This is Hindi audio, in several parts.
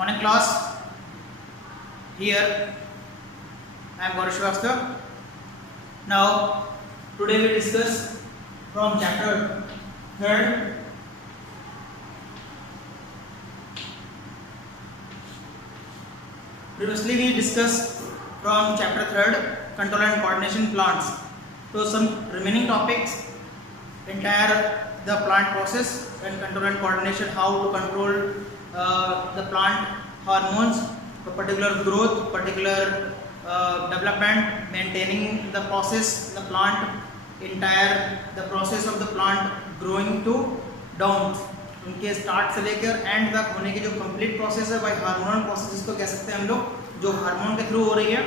Morning class. Here I am Gaurav Srivastava. Now today we discuss from chapter 3rd. Previously we discussed from chapter 3rd control and coordination plants. So some remaining topics, entire the plant process and control and coordination, how to control the plant hormones, the particular growth, particular development, maintaining the process, the plant, entire the process of the plant growing to down, उनके स्टार्ट से लेकर एंड तक होने की जो कंप्लीट प्रोसेस है भाई हार्मोनल प्रोसेस इसको कह सकते हैं हम लोग, जो हार्मोन के थ्रू हो रही है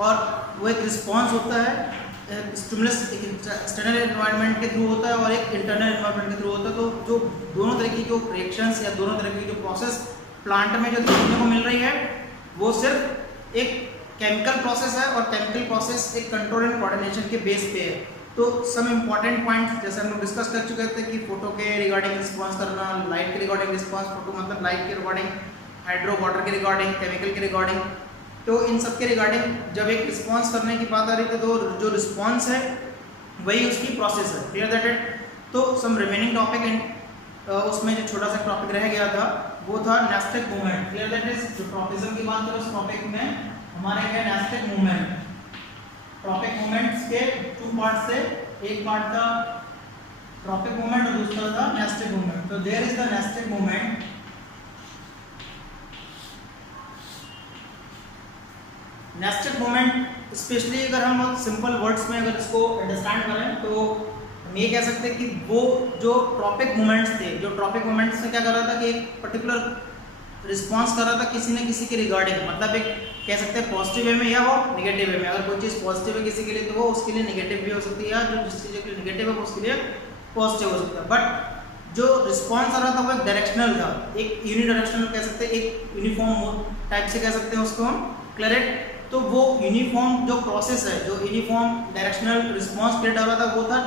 और वो एक रिस्पॉन्स होता है स्टिमुलस एक्सटर्नल एनवायरनमेंट के थ्रू होता है और एक इंटरनल एनवायरनमेंट के थ्रू होता है। तो जो दोनों तरह की जो रिएक्शंस या दोनों तरह की जो प्रोसेस प्लांट में जो देखने को मिल रही है वो सिर्फ एक केमिकल प्रोसेस है और केमिकल प्रोसेस एक कंट्रोल एंड कोऑर्डिनेशन के बेस पे है। तो सम इम्पॉर्टेंट पॉइंट्स जैसे हम लोग डिस्कस कर चुके थे कि फोटो के रिगार्डिंग रिस्पॉन्स करना, लाइट के रिगार्डिंग रिस्पॉन्स, फोटो मतलब लाइट के रिगार्डिंग, हाइड्रो वाटर के रिगार्डिंग, केमिकल के रिगार्डिंग, तो इन सब के रिगार्डिंग जब एक रिस्पॉन्स करने की बात आ रही थी तो जो रिस्पॉन्स है वही उसकी प्रोसेस है। Clear that it. तो सम रिमेनिंग टॉपिक उसमें जो छोटा सा टॉपिक रह गया था वो था nastic movement. Clear that is. जो ट्रॉपिज्म की बात करें उस टॉपिक में हमारे क्या नेस्टेड मूवमेंट, ट्रॉपिक मूवमेंट्स के टू पार्ट से एक पार्ट था ट्रॉपिक मूवमेंट और दूसरा था नेस्टेड मूवमेंट। तो there is the nastic movement. Nastic movement specially अगर हम सिंपल वर्ड्स में अगर इसको अंडरस्टैंड करें तो हम ये कह सकते हैं कि वो जो ट्रॉपिक मूवमेंट्स थे, जो ट्रॉपिक मूवमेंट्स में क्या कर रहा था कि एक पर्टिकुलर रिस्पॉन्स कर रहा था किसी न किसी के रिगार्डिंग, मतलब एक कह सकते हैं पॉजिटिव वे में या वो निगेटिव वे में। अगर कोई चीज़ पॉजिटिव है किसी के लिए तो वो उसके लिए निगेटिव भी हो सकती है, या जो जिस चीज़ के लिए निगेटिव है वो उसके लिए पॉजिटिव हो सकता है। बट जो रिस्पॉन्स आ रहा था वो एक डायरेक्शनल था, एक यूनिडायरेक्शनल कह सकते हैं, एक यूनिफॉर्म टाइप से कह सकते हैं उसको हम। क्लियर। तो वो यूनिफॉर्म जो प्रोसेस है, जो यूनिफॉर्म डायरेक्शनल रिस्पॉन्स क्रिएट हो रहा था वो था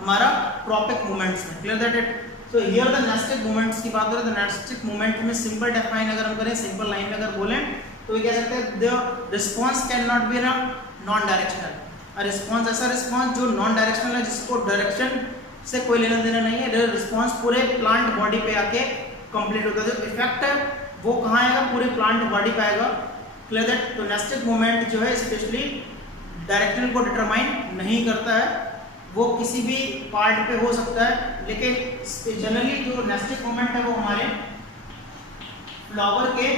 हमारा ट्रॉपिक मूवमेंट्स में। Clear that it. So here the nested movements की बात करें तो नेस्टेड मूवमेंट में सिंपल डिफाइन अगर हम करें, सिंपल लाइन में अगर बोलें तो ये कह सकते हैं the response can not be non directional. Response ऐसा रिस्पॉन्स जो नॉन डायरेक्शनल है, जिसको डायरेक्शन से कोई लेना देना नहीं है, रिस्पॉन्स पूरे प्लांट बॉडी पे आके कंप्लीट होता है। जो इफेक्ट है वो कहाँ आएगा, पूरे प्लांट बॉडी पे आएगा। Clear that. तो नेस्टेड मूवमेंट जो है स्पेशली डायरेक्शन को डिटरमाइन नहीं करता है, वो किसी भी पार्ट पे हो सकता है, लेकिन जनरली जो नेस्टेड मूवमेंट है वो हमारे फ्लावर के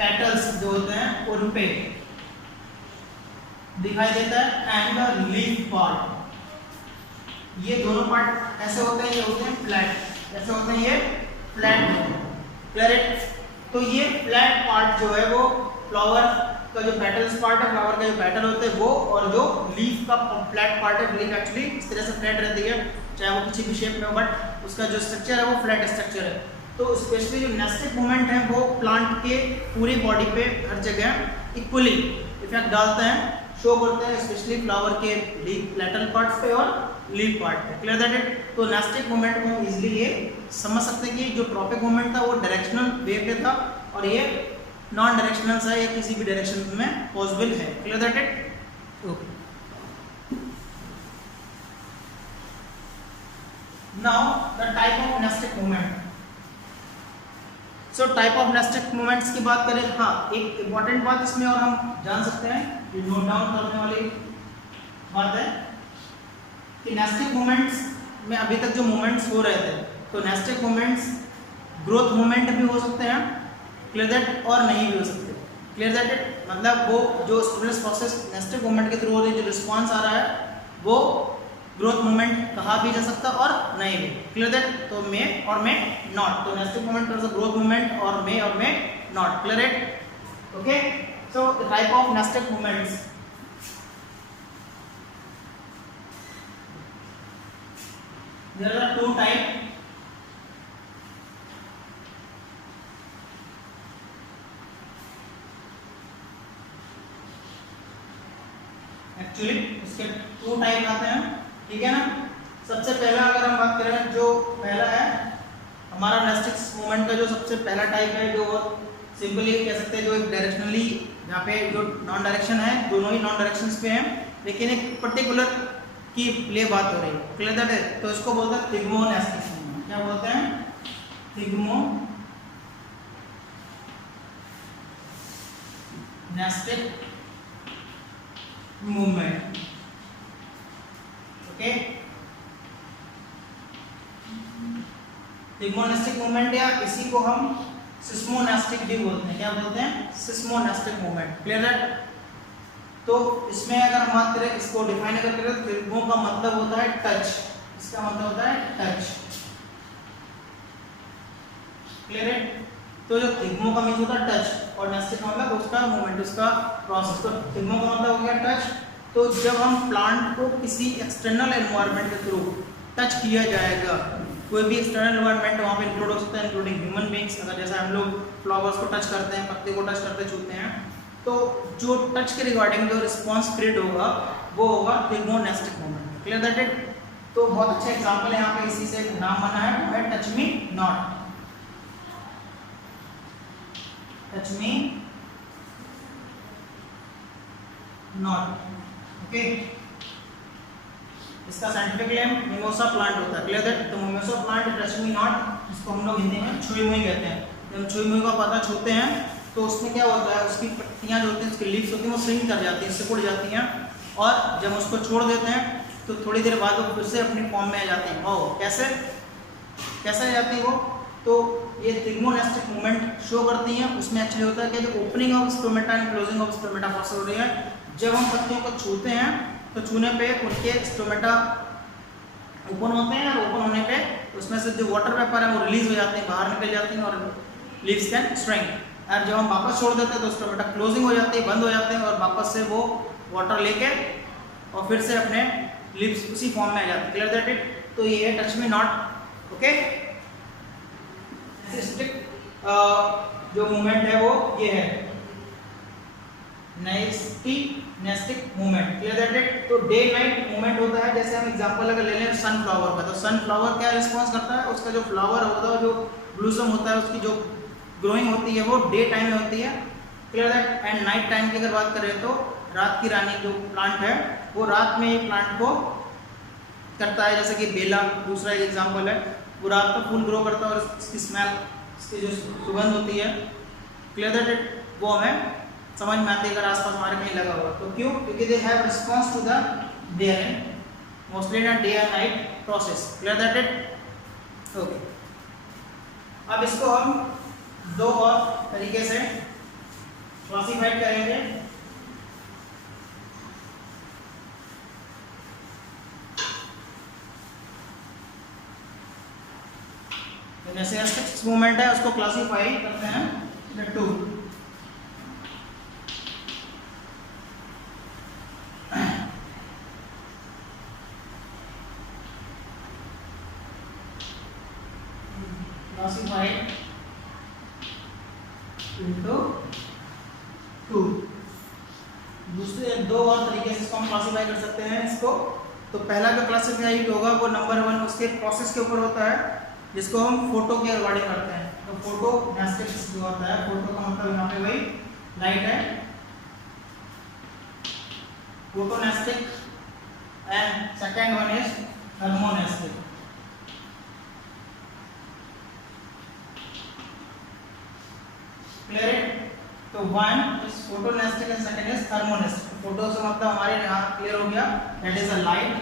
पेटल्स जो होते हैं उन पे दिखाई देता है एंड द लीफ पार्ट। ये दोनों पार्ट ऐसे होते हैं, ये होते हैं फ्लैट, ऐसे होते हैं, ये फ्लैट। क्लियर। तो ये फ्लैट पार्ट जो है वो फ्लावर का जो पेटल्स पार्ट है, फ्लावर का जो पेटल होते हैं वो, और जो लीफ का फ्लैट पार्ट है, लीफ एक्चुअली इस तरह से फ्लैट रहती है चाहे वो किसी भी शेप में हो, बट उसका जो स्ट्रक्चर है वो फ्लैट स्ट्रक्चर है। तो स्पेशली जो नेस्टेड मूवमेंट है वो प्लांट के पूरी बॉडी पे हर जगह इक्वली इफेक्ट डालते हैं, शो करते हैं, स्पेशली फ्लावर के लीफ पेटल पार्ट्स पे और लीफ पार्ट पे। Clear that it. तो नेस्टेड मूवमेंट में इजीली ये समझ सकते हैं कि जो ट्रॉपिक मूवमेंट था वो डायरेक्शनल वे पे था और ये नॉन डायरेक्शनल है या किसी भी डायरेक्शन में पॉसिबल है। Clear that it. Okay. Now the type of nested movement. So type of nested movements की बात करें, हाँ एक इंपॉर्टेंट बात इसमें और हम जान सकते हैं, ये नोट डाउन करने वाली बात है कि नेस्टेड मूवमेंट्स में अभी तक जो मूवमेंट्स हो रहे थे तो नेस्टेड मूवमेंट्स ग्रोथ मूवमेंट भी हो सकते हैं, क्लियर दैट, और नहीं भी हो सकते। Clear that it. मतलब वो जो स्टिमुलस प्रोसेस नेस्टेड मूवमेंट के थ्रू हो रही है, जो रिस्पॉन्स आ रहा है वो ग्रोथ मूवमेंट कहा भी जा सकता और नहीं भी। Clear that. तो मे और मे नॉट। तो nested movement is a growth movement और may not. Clear it. Okay. So the type of nested movements, there are two type। Actually इसके टू टाइप आते हैं, ठीक है ना। सबसे पहला अगर हम बात करें, जो पहला है हमारा नेस्टिक मूवमेंट का जो सबसे पहला टाइप है, जो सिंपली कह सकते हैं, जो एक डायरेक्शनली, यहाँ पे जो नॉन डायरेक्शन है, दोनों ही नॉन डायरेक्शंस पे हैं, लेकिन एक पर्टिकुलर की लिए बात हो रही है, क्लियर दैट है। तो इसको बोलते हैं थिग्मोनेस्टिक मूवमेंट। क्या बोलते हैं? थिग्मोनेस्टिक मूवमेंट। ओके, थिग्मोनेस्टिक मूवमेंट, या इसी को हम सिस्मोनेस्टिक भी बोलते हैं। क्या बोलते हैं? सिस्मोनेस्टिक मूवमेंट, क्लियर है। तो इसमें अगर हम बात करें, इसको डिफाइन अगर करें, तो थिग्मो का मतलब होता है टच। इसका मतलब होता है टच, क्लियर है। तो जो थिग्मो का मीन होता है टच, और नेस्टिक का मतलब उसका मूवमेंट, उसका प्रोसेस। तो थिग्मो का मतलब हो गया टच। तो जब हम प्लांट को किसी एक्सटर्नल एनवायरनमेंट के थ्रू टच किया जाएगा, कोई भी एक्सटर्नल एनवायरनमेंट वहाँ पे इंक्लूड हो सकता है, इंक्लूडिंग ह्यूमन बींग्स। अगर जैसे हम लोग फ्लावर्स को टच करते हैं, पत्ते को टच करते छूते हैं, तो जो टच के रिगार्डिंग जो रिस्पॉन्स क्रिएट होगा वो होगा थिग्मोनेस्टिक मूवमेंट, क्लियर दैट इट। तो बहुत अच्छा एग्जांपल यहाँ पे इसी से नाम बना है, वो है touch me not. Touch me not, okay. इसका साइंटिफिक नेम मिमोसा प्लांट होता है, क्लियर दैट। तो mimosa plant touch me not, इसको हम लोग हिंदी में छुई मुई कहते हैं। जब हम छुई मुई का पत्ता छूते हैं तो उसमें क्या होता है, उसकी पत्तियां जो होती हैं, उसकी लीव्स होती हैं, वो श्रिंक कर जाती हैं, सिकुड़ जाती हैं, और जब उसको छोड़ देते हैं तो थोड़ी देर बाद वो फिर से अपनी फॉर्म में आ जाती हैं। वो कैसे आ जाती है वो? तो ये थिग्मोनेस्टिक मूवमेंट शो करती हैं। उसमें एक्चुअली होता है कि जो opening of stomata and closing of stomata process हो रही है। जब हम पत्तियों को छूते हैं तो छूने पे उनके स्टोमेटा ओपन होते हैं, और ओपन होने पे उसमें से जो वाटर वेपर है वो रिलीज हो जाते हैं, बाहर निकल जाती हैं, और लीव्स कैन श्रिंक। और जब हम वापस छोड़ देते हैं तो स्टोमेटा क्लोजिंग हो जाती है, बंद हो जाते हैं, और वापस से वो वाटर लेके और फिर से अपने लीव्स उसी फॉर्म में आ जाते हैं, क्लियर दैट इट। तो ये है टच मी नॉट, ओके। जो मूवमेंट है वो ये है nastic movement, clear that it. तो डे नाइट मूवमेंट होता है। जैसे हम एग्जांपल अगर ले लें सनफ्लावर का, तो सनफ्लावर क्या रिस्पॉन्स करता है, उसका जो फ्लावर होता है, जो ब्लूसम होता है, उसकी जो ग्रोइंग होती है वो डे टाइम में होती है, clear that. And night time की अगर बात करें तो रात की रानी जो प्लांट है वो रात में प्लांट को करता है। जैसे कि बेला दूसरा एक एग्जांपल है, वो रात को फूल ग्रो करता है, और इसकी स्मेल, इसकी जो सुगंध होती है, क्लियर दैट इट, वो हमें समझ में आती है अगर आसपास हमारे कहीं लगा हुआ। तो क्यों? क्योंकि they have response to the day and mostly in day and night process, clear that it, okay. अब इसको हम दो और तरीके से क्लासिफाइड करेंगे। जैसे नेस्टिक मूवमेंट है उसको क्लासिफाई करते हैं टू। Classified into two. दूसरे दो और तरीके से इसको हम क्लासिफाई कर सकते हैं इसको। तो पहला जो क्लासिफाइड होगा वो नंबर 1 उसके प्रोसेस के ऊपर होता है, जिसको हम फोटो के रिगार्डिंग करते हैं। तो फोटो नेस्टिक जो होता है, फोटो का मतलब यहाँ पे वही लाइट है, photonastic. And second one is thermonastic. Clear it. तो one is photonastic and second is thermonastic. Photo से मतलब हमारे यहाँ क्लियर हो गया, दैट इज अ लाइट।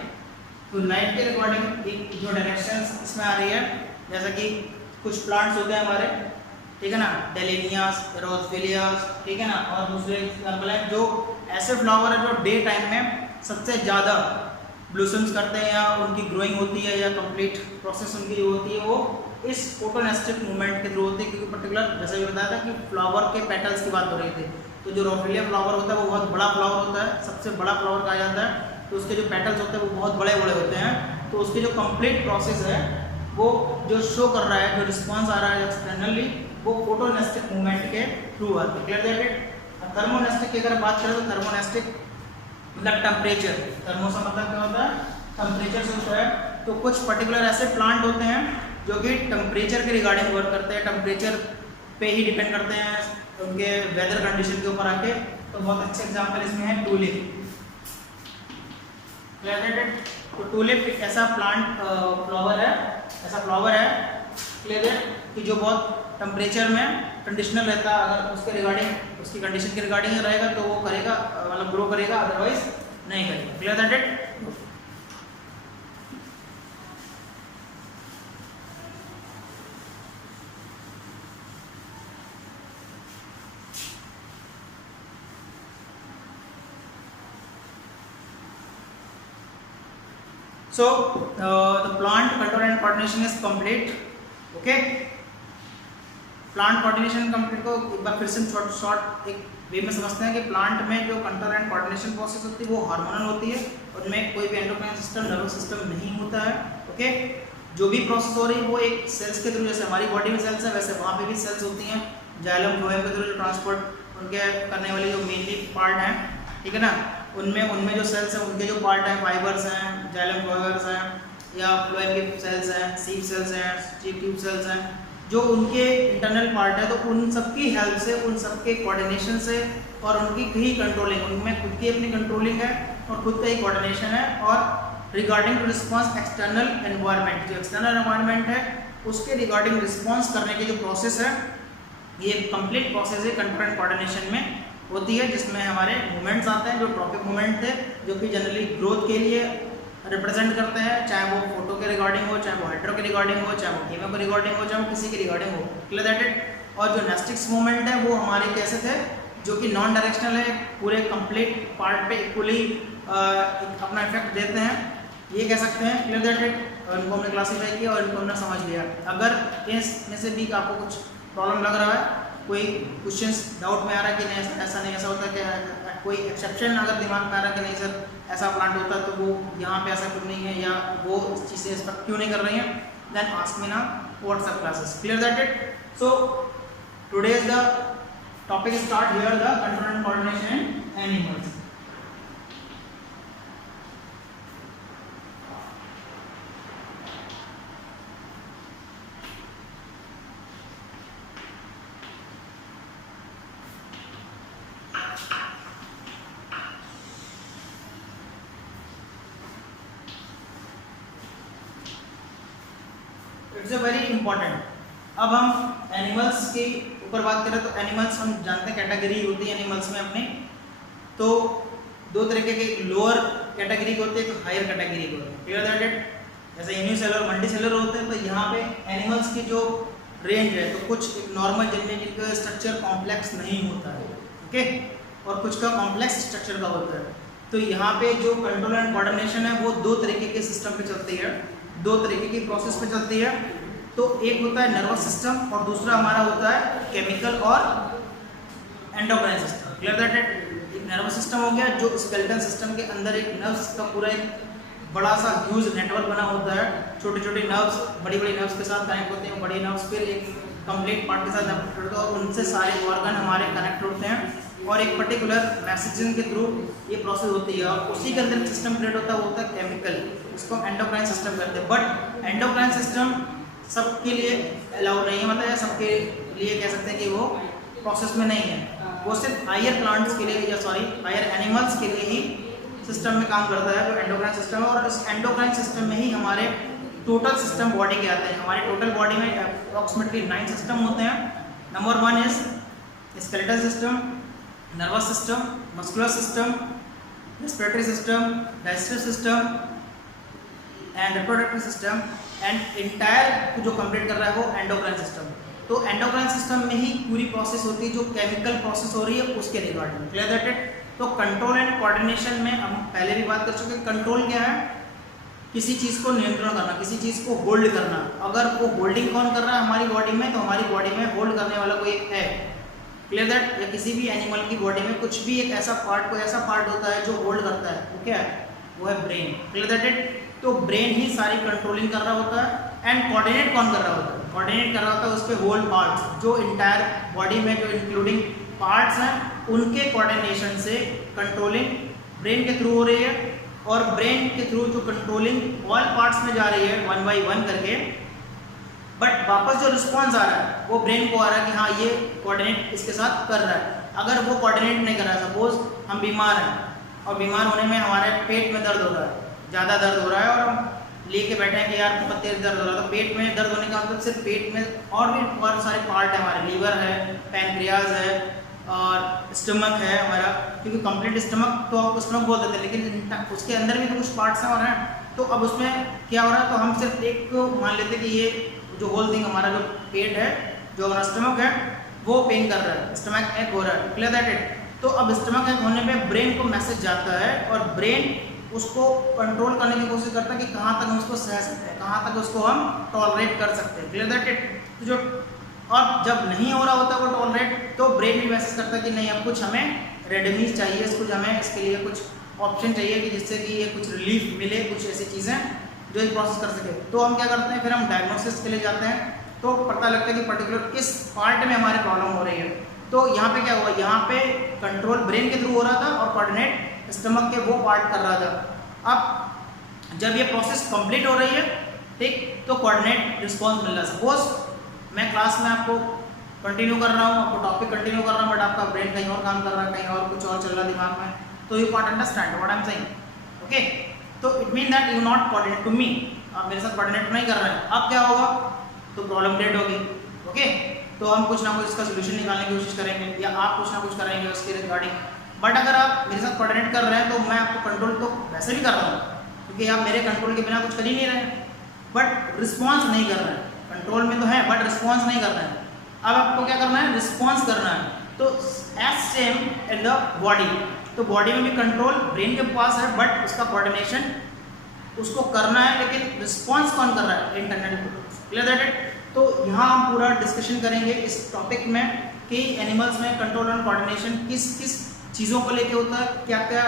तो लाइट के रिगार्डिंग एक जो डायरेक्शंस इसमें आ रही है, जैसा कि कुछ प्लांट्स होते हैं हमारे, ठीक है ना, डेलिनियास, रोजविलियास, ठीक है ना, और दूसरे एग्जाम्पल है जो ऐसे फ्लावर है जो डे टाइम में सबसे ज़्यादा ब्लूसम्स करते हैं, या उनकी ग्रोइंग होती है, या कंप्लीट प्रोसेस उनकी जो होती है वो इस फोटोनेस्टिक मूवमेंट के थ्रू होती है। क्योंकि पर्टिकुलर जैसे भी बताया था कि फ्लावर के पेटल्स की बात हो रही थी, तो जो रोफिलिया फ्लावर होता है वो बहुत बड़ा फ्लावर होता है, सबसे बड़ा फ्लावर कहा जाता है। तो उसके जो पेटल्स होते हैं वो बहुत बड़े बड़े होते हैं। तो उसकी जो कंप्लीट प्रोसेस है वो जो शो कर रहा है, जो रिस्पॉन्स आ रहा है एक्सटर्नली, वो फोटोनेस्टिक मूवमेंट के थ्रू आता है, क्लियर दैट इट। थर्मोनेस्टिक की अगर बात करें तो थर्मोनेस्टिक मतलब टेम्परेचर, थर्मो से मतलब क्या होता है, टेम्परेचर से होता है। तो कुछ पर्टिकुलर ऐसे प्लांट होते हैं जो कि टेम्परेचर के रिगार्डिंग वर्क करते हैं, टेम्परेचर पे ही डिपेंड करते हैं उनके वेदर कंडीशन के ऊपर आके। तो बहुत अच्छे एग्जाम्पल इसमें है टूलिप। तो टूलिप एक ऐसा प्लांट फ्लावर है, ऐसा फ्लावर है क्लियर कि जो बहुत टेम्परेचर में कंडीशनल रहता है। अगर उसके रिगार्डिंग उसकी कंडीशन के रिगार्डिंग रहेगा तो वो करेगा, मतलब ग्रो करेगा, अदरवाइज नहीं करेगा। Clear that it. So the plant control and coordination is complete. Okay. Plant coordination complete को एक बार फिर से शॉर्ट एक वे में समझते हैं कि प्लांट में जो कंट्रोल एंड कोऑर्डिनेशन प्रोसेस होती है वो हार्मोनल होती है, उनमें कोई भी एंडोक्राइन सिस्टम, नर्वस सिस्टम नहीं होता है। ओके। जो भी प्रोसेस हो रही है वो एक सेल्स के थ्रू, जैसे हमारी बॉडी में सेल्स है वैसे वहाँ पे भी सेल्स होती हैं। जाइलम फ्लोएम के थ्रू जो ट्रांसपोर्ट उनके करने वाले जो मेनली पार्ट हैं, ठीक है ना, उनमें जो सेल्स हैं उनके जो पार्ट हैं, फाइबर्स हैं, जाइलम फ्लोएम्स हैं या फ्लोएम के सेल्स हैं, सीव सेल्स हैं, ट्यूब सेल्स हैं, जो उनके इंटरनल पार्ट है, तो उन सबकी हेल्प से, उन सबके कोऑर्डिनेशन से और उनकी ही कंट्रोलिंग, उनमें खुद की अपनी कंट्रोलिंग है और खुद का ही कोऑर्डिनेशन है। और regarding to response external environment, जो एक्सटर्नल एनवायरनमेंट है उसके रिगार्डिंग रिस्पॉन्स करने की जो प्रोसेस है, ये कंप्लीट प्रोसेस है कंट्रोल एंड कोऑर्डिनेशन में होती है, जिसमें हमारे मूवमेंट्स आते हैं, जो ट्रॉपिक मूवमेंट थे जो कि जनरली ग्रोथ के लिए रिप्रेजेंट करते हैं, चाहे वो फोटो के रिगार्डिंग हो, चाहे वो हाइड्रो के रिगार्डिंग हो, चाहे वो कीमो के रिगार्डिंग हो, चाहे वो किसी के रिगार्डिंग हो। Clear that it. और जो नेस्टिक्स मूवमेंट है वो हमारे कैसे थे, जो कि नॉन डायरेक्शनल है, पूरे कंप्लीट पार्ट पे इक्वली अपना इफेक्ट देते हैं, ये कह सकते हैं। Clear that it. और इनको हमने क्लासीफाई किया और इनको हमने समझ लिया। अगर इसमें से भी आपको कुछ प्रॉब्लम लग रहा है, कोई क्वेश्चंस डाउट में आ रहा है कि नहीं ऐसा नहीं ऐसा होता है, कोई एक्सेप्शन अगर दिमाग में आ रहा है कि नहीं सर ऐसा प्लांट होता है तो वो यहाँ पे ऐसा क्यों नहीं है, या वो चीज़ें इस पर क्यों नहीं कर रही हैं, देन आस्क मी ना WhatsApp classes. Clear that it. So today is the topic start here, the control and coordination in animals. It's a very important. अब हम एनिमल्स के ऊपर बात करें तो एनिमल्स हम जानते हैं कैटेगरी होती है एनिमल्स में अपनी, तो दो तरीके के, लोअर कैटेगरी के होते हैं, एक हायर कैटेगरी के होते हैं। Clear that it. जैसे यूनिसेलर, मल्टीसेलर होते हैं, तो यहाँ पे एनिमल्स की जो रेंज है तो कुछ एक नॉर्मल जिनका स्ट्रक्चर कॉम्प्लेक्स नहीं होता है, ओके, और कुछ का कॉम्प्लेक्स स्ट्रक्चर का होता है। तो यहाँ पे जो कंट्रोल एंड कोऑर्डिनेशन है वो दो तरीके के सिस्टम पे चलती है, दो तरीके की प्रोसेस पे चलती है। तो एक होता है नर्वस सिस्टम और दूसरा हमारा होता है केमिकल और endocrine system. Clear that it. एक नर्वस सिस्टम हो गया जो स्केलेटल सिस्टम के अंदर एक नर्व्स का पूरा एक बड़ा सा ह्यूज नेटवर्क बना होता है, छोटे छोटे नर्व्स बड़ी बड़ी नर्व्स के साथ कनेक्ट होते हैं, बड़ी नर्व्स फिर एक कंप्लीट पार्ट के साथ कनेक्ट होते हैं और उनसे सारे ऑर्गन हमारे कनेक्ट होते हैं और एक पर्टिकुलर मैसेजिंग के थ्रू ये प्रोसेस होती है। और उसी के अंदर सिस्टम क्रिएट होता है, वो होता है केमिकल, इसको एंडोक्राइन सिस्टम कहते हैं। बट एंडोक्राइन सिस्टम सबके लिए अलाउ नहीं है, मतलब सबके लिए कह सकते हैं कि वो प्रोसेस में नहीं है, वो सिर्फ हायर प्लांट्स के लिए, या सॉरी हायर एनिमल्स के लिए ही सिस्टम में काम करता है, जो एंडोक्राइन सिस्टम है। और इस एंडोक्राइन सिस्टम में ही हमारे टोटल सिस्टम बॉडी के आते हैं। हमारे टोटल बॉडी में अप्रॉक्सीमेटली 9 सिस्टम होते हैं। Number 1 is skeletal system, nervous system, muscular system, respiratory system, digestive system and reproductive system, and entire जो कंप्लीट कर रहा है वो एंडोक्राइन सिस्टम। तो एंडोक्राइन सिस्टम में ही पूरी प्रोसेस होती है जो केमिकल प्रोसेस हो रही है उसके रिगार्डिंग। Clear that it. तो कंट्रोल एंड कोऑर्डिनेशन में हम पहले भी बात कर चुके हैं, कंट्रोल क्या है, किसी चीज़ को नियंत्रण करना, किसी चीज़ को होल्ड करना। अगर वो होल्डिंग कौन कर रहा है हमारी बॉडी में, तो हमारी बॉडी में होल्ड करने वाला कोई है। Clear that. या किसी भी एनिमल की बॉडी में कुछ भी एक ऐसा पार्ट, कोई ऐसा पार्ट होता है जो होल्ड करता है, वो क्या है, वो है ब्रेन। Clear that it. तो ब्रेन ही सारी कंट्रोलिंग कर रहा होता है। एंड कोऑर्डिनेट कौन कर रहा होता है, कोऑर्डिनेट कर रहा होता है उसके होल पार्ट्स, जो इंटायर बॉडी में जो इंक्लूडिंग पार्ट्स हैं उनके कोऑर्डिनेशन से कंट्रोलिंग ब्रेन के थ्रू हो रही है। और ब्रेन के थ्रू जो कंट्रोलिंग ऑल पार्ट्स में जा रही है 1 by 1 करके, बट वापस जो रिस्पॉन्स आ रहा है वो ब्रेन को आ रहा है कि हाँ ये कोऑर्डिनेट इसके साथ कर रहा है। अगर वो कोऑर्डिनेट नहीं कर रहा है, सपोज हम बीमार हैं और बीमार होने में हमारे पेट में दर्द हो रहा है, ज़्यादा दर्द हो रहा है और हम लेके बैठे हैं कि यार बहुत तेज दर्द हो रहा है, तो पेट में दर्द होने का मतलब सिर्फ पेट में और भी बहुत सारे पार्ट है हमारे, लीवर है, पैनक्रियाज है और स्टमक है हमारा, क्योंकि कंप्लीट स्टमक तो आप स्टमक बोल देते हैं लेकिन उसके अंदर भी तो कुछ पार्ट्स हैं और हैं। तो अब उसमें क्या हो रहा है, तो हम सिर्फ एक मान लेते हैं कि ये जो होल थिंग हमारा जो पेट है, जो हमारा स्टमक है, वो पेन कर रहा है, स्टमक एक हो रहा है, क्लियर दैट इट। तो अब स्टमक एक होने पे ब्रेन को मैसेज जाता है और ब्रेन उसको कंट्रोल करने की कोशिश करता है कि कहाँ तक हम उसको सह सकते हैं, कहाँ तक उसको हम टॉलरेट कर सकते हैं, क्लियर दैट इट। तो जो और जब नहीं हो रहा होता वो टॉलरेट, तो ब्रेन भी मैसेज करता है कि नहीं अब कुछ हमें रेडमीज चाहिए, कुछ हमें इसके लिए कुछ ऑप्शन चाहिए कि जिससे कि ये कुछ रिलीफ मिले, कुछ ऐसी चीज़ें जो ये प्रोसेस कर सके। तो हम क्या करते हैं, फिर हम डायग्नोसिस के लिए जाते हैं, तो पता लगता है कि पर्टिकुलर किस पार्ट में हमारी प्रॉब्लम हो रही है। तो यहाँ पे क्या हुआ, यहाँ पे कंट्रोल ब्रेन के थ्रू हो रहा था और कोऑर्डिनेट स्टमक के वो पार्ट कर रहा था। अब जब ये प्रोसेस कंप्लीट हो रही है, ठीक, तो कोऑर्डिनेट रिस्पॉन्स मिल रहा है। सपोज मैं क्लास में आपको कंटिन्यू कर रहा हूँ, आपको टॉपिक कंटिन्यू कर रहा हूँ, बट आपका ब्रेन कहीं और काम कर रहा है, कहीं और कुछ और चल रहा है दिमाग में, तो you can't understand what I am saying, okay. तो it mean that you not coordinate to me, आप मेरे साथ कोऑर्डिनेट नहीं कर रहे हैं। अब क्या होगा, तो प्रॉब्लम क्रिएट होगी, ओके। तो हम कुछ ना कुछ इसका सोल्यूशन निकालने की कोशिश करेंगे या आप कुछ ना कुछ करेंगे उसके रिगार्डिंग। बट अगर आप मेरे साथ कोऑर्डिनेट कर रहे हैं तो मैं आपको कंट्रोल तो वैसे भी कर रहा हूँ, क्योंकि आप मेरे कंट्रोल के बिना कुछ कर ही नहीं रहे, बट रिस्पॉन्स नहीं कर रहे हैं। कंट्रोल में तो है बट रिस्पॉन्स नहीं कर रहे हैं। अब आपको क्या करना है, रिस्पॉन्स करना है। तो as same in the body, तो बॉडी में भी कंट्रोल ब्रेन के पास है, बट उसका कोऑर्डिनेशन उसको करना है, लेकिन रिस्पॉन्स कौन कर रहा है, इंटरनल, क्लियर दैट इट। तो यहाँ हम पूरा डिस्कशन करेंगे इस टॉपिक में कि एनिमल्स में कंट्रोल एंड कोऑर्डिनेशन किस किस चीज़ों को लेके होता है, क्या क्या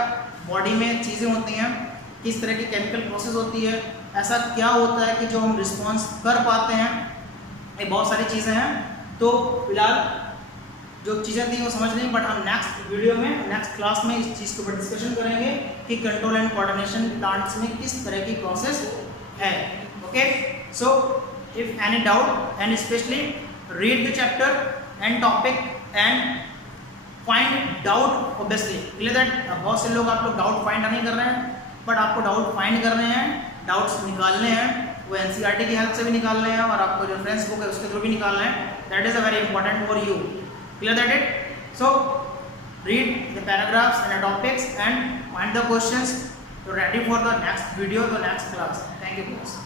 बॉडी में चीज़ें होती हैं, किस तरह की केमिकल प्रोसेस होती है, ऐसा क्या होता है कि जो हम रिस्पॉन्स कर पाते हैं, ये बहुत सारी चीज़ें हैं। तो फिलहाल जो चीज़ें थी वो समझ नहीं, बट हम नेक्स्ट वीडियो में, नेक्स्ट क्लास में इस चीज़ के ऊपर डिस्कशन करेंगे कि कंट्रोल एंड कोऑर्डिनेशन प्लांट्स में किस तरह की प्रोसेस है, okay. So if any doubt and specially read the chapter and topic and find doubt obviously, clear that. बहुत से लोग आप लोग डाउट फाइंड नहीं कर रहे हैं, बट आपको डाउट फाइंड करने हैं, डाउट्स निकालने हैं, वो एनसीईआरटी की हेल्प से भी निकालने हैं और आपको जो रेफरेंस बुक है उसके थ्रू भी निकालना है। That is a very important for you, clear that it. So read the paragraphs and the topics and find the questions to ready for the next video, the next class. Thank you guys.